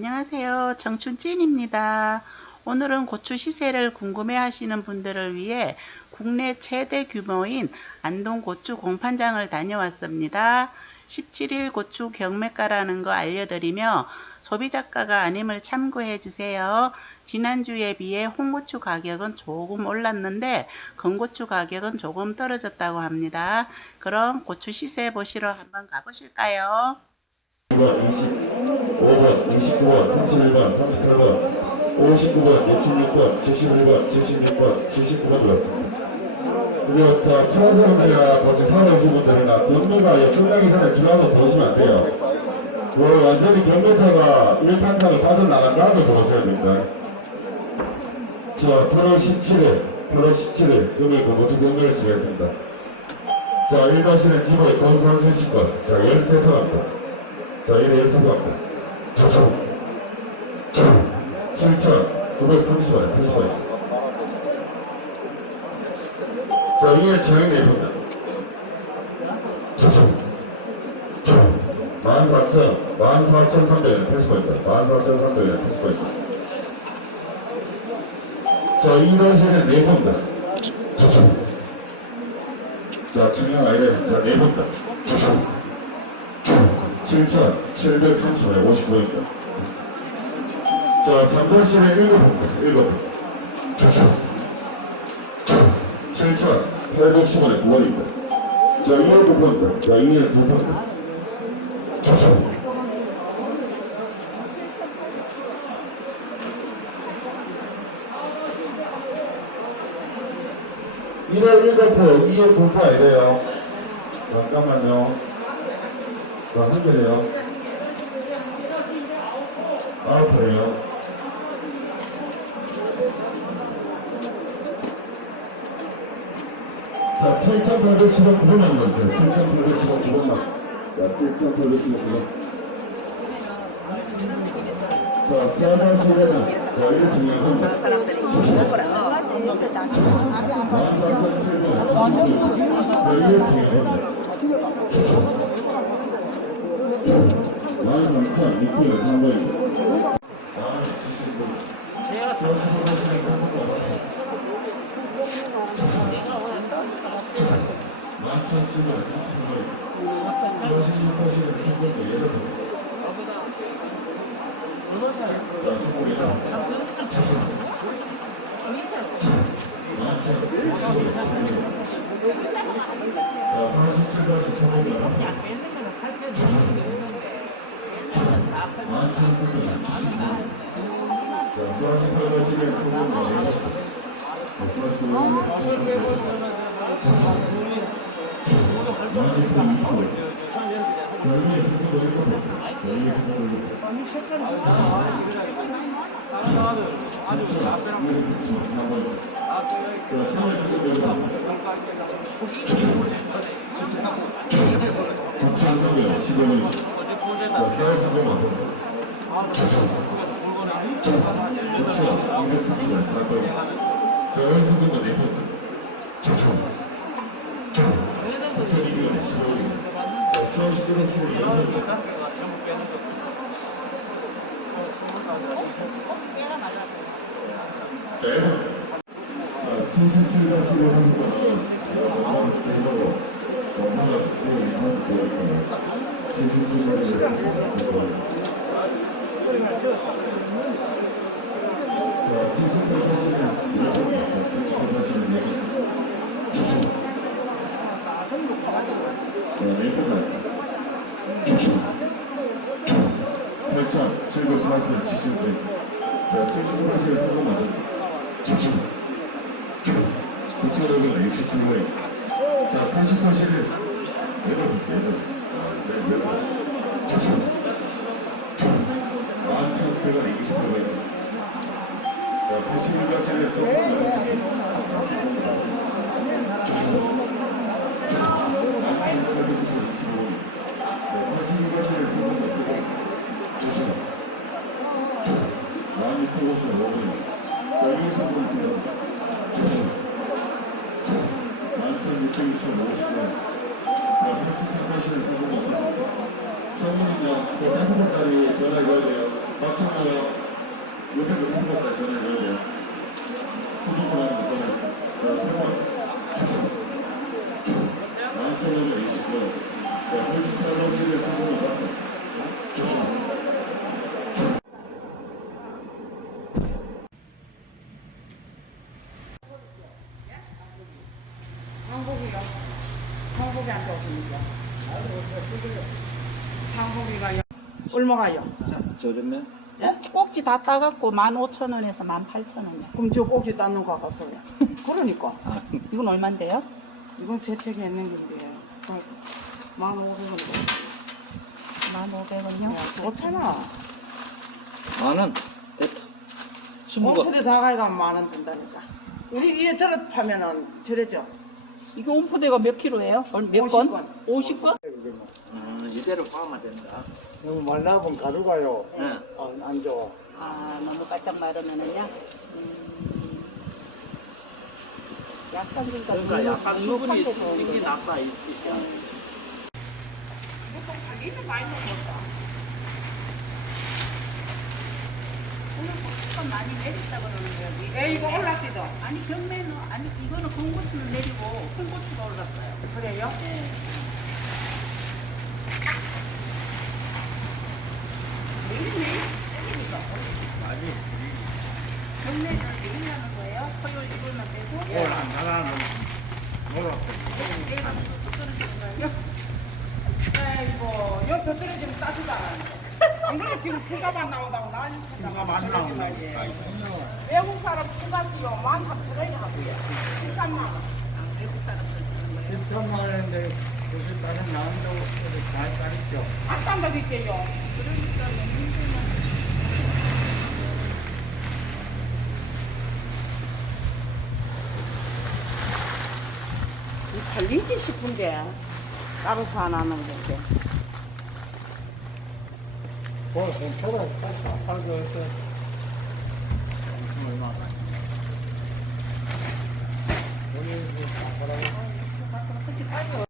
안녕하세요. 정춘찐입니다. 오늘은 고추 시세를 궁금해 하시는 분들을 위해 국내 최대 규모인 안동 고추 공판장을 다녀왔습니다. 17일 고추 경매가라는 거 알려드리며 소비자가가 아님을 참고해 주세요. 지난주에 비해 홍고추 가격은 조금 올랐는데 건고추 가격은 조금 떨어졌다고 합니다. 그럼 고추 시세 보시러 한번 가보실까요? 5번, 25번, 29번, 31번, 38번, 59번, 66번, 71번, 76번, 79번 들었습니다. 그리고 자, 초선들이나 같이 살아계신 분들이나 경매가 끝나기 전에 주라고 들어오시면 안 돼요. 뭐 완전히 경매차가 1탄강을 빠져나간 다음에 들어오셔야 됩니다. 자, 8월 17일, 8월 17일 금일 그 모두 경매를 시작했습니다. 자, 1다시는 집에 건설 주식권, 자, 13터 갑니다. 자, 이래 열성 갑니다. 자, 7,930원, 80원. 자, 이게 정액 내입니다. 14,000, 14,300원, 80원입니다. 14,300원, 80원입니다. 자, 이 다시는 내입니다. 자, 중요한 아이템, 자, 내입니다. 7,730원에 59원입니다. 자, 3번씩은 1번, 1번. 7,810원에 9원입니다. 자, 2월 2번입니다. 자, 2월 2번입니다. 1월 1거포, 2월 2포 아니래요. 잠깐만요. 저 한 줄이요. 아, 그래요? 자, 7,815번 남았어요. 7,815번 남 자, 7,815번. 자, 세번 시간. 자, 이거 중요한 거. 사람들이 만3 7 0 0 자, 이거 중요한 거. 자, 성공이다. 자, 37번씩 성공이 나왔습니다. 일곱 자, 사회 수고를 일곱 9,300원 15원 자, 사회 수고만 자, 9,230원 4번 자, 여기 수고가 네 번. 자, 자, 자, 9,200원 15원 자, 수학 수고를 수고 네 번. 네 번. 자, 77번 시를 하는 거는 여러분 제대로 건강한 스포를 인상 드릴 거예요. 77번을 하는 거예요. 자, 78번 시는 이렇게 자, 78번 시 조심. 자, 메이크업 8,740원 70분. 자, 78번 시를 성공하는 조심. 구체적인 67회. 자, 88시를 내가 줄게, 내가. 네, 내가. 자자. 자, 11,900원 28회. 자, 81가시를 성공하겠습니다. 자, 성공하겠습니다. 자자. 자, 11,895원. 자, 81가시를 성공했습니다. 자자. 자, 1655원. 자, 여기서 보겠습니다. 자자. 11,650원. 자, 다시 생각하시는 성공했습니다. 처음은요, 그 다섯 번짜리 전화 걸어야 돼요. 마찬가지로 옆에 그 한국까지 전해드리고 수기사라는 전했어. 자, 세번 차차. 만점을 20분. 자, 도시 사무실에 성공을 봤습니다. 조심. 상복이요. 상복이 안 좋습니까? 상복이가요. 얼마가요? 저렴해? 예? 꼭지 다 따갖고 15,000원에서 18,000원이요. 그럼 저 꼭지 땄는 거 가서요. 그러니까 이건 얼만데요? 이건 세 책에 있는 건데 만 오백 원. 15,000원이요? 좋잖아. 만원 됐다 신부가 홈프대 다 가야 만원 든다니까. 우리 이에 저렇 파면은 저래죠. 이게 옴푸대가 몇 킬로예요? 얼- 몇50 건? 건. 50건? 아, 이대로 파면 된다 너무 말라보면 가루가요. 네. 어, 안 좋아. 아, 너무 바짝 마르면은요? 음. 약간 그러니까 그러니까 눅눅- 약간 수분이 눅눅한 게 있는 거죠. 낫다 이 뜻이야 오늘 고추가 많이 내렸다 그러는데요. 에 이거 올랐지도. 아니 경매는 아니 이거는 건고추는 내리고 큰 고추가 올랐어요. 그래요? 네. 내리네. 내리니까. 경매는 내일 하는 거예요? 토요일 이걸만 되고? 뭘안 나가는 몰랐어. 내일 가면 또 떨어지는 거예요? 아이고 더 떨어지면 따지도 않았는데. 안 그래 지금 풀값만 나온다고 난리 누가 많이 나온다. 외국 사람 풀값이요 만 삼천 원이 하고요. 13만 원. 아, 외국 사람들 쓰는 거예요? 비슷한 말인데 요새 다른 해도 잘 가르쳐. 안 딴다고 있게요. 그러니까 너무 힘들면 달리지 싶은데 따로서 안 하는 건데. ボール、レンコードは最初のアパートです。でも、今は最初のアパートです。ボール、アパートだね。あ、いい、いい、いい、いい。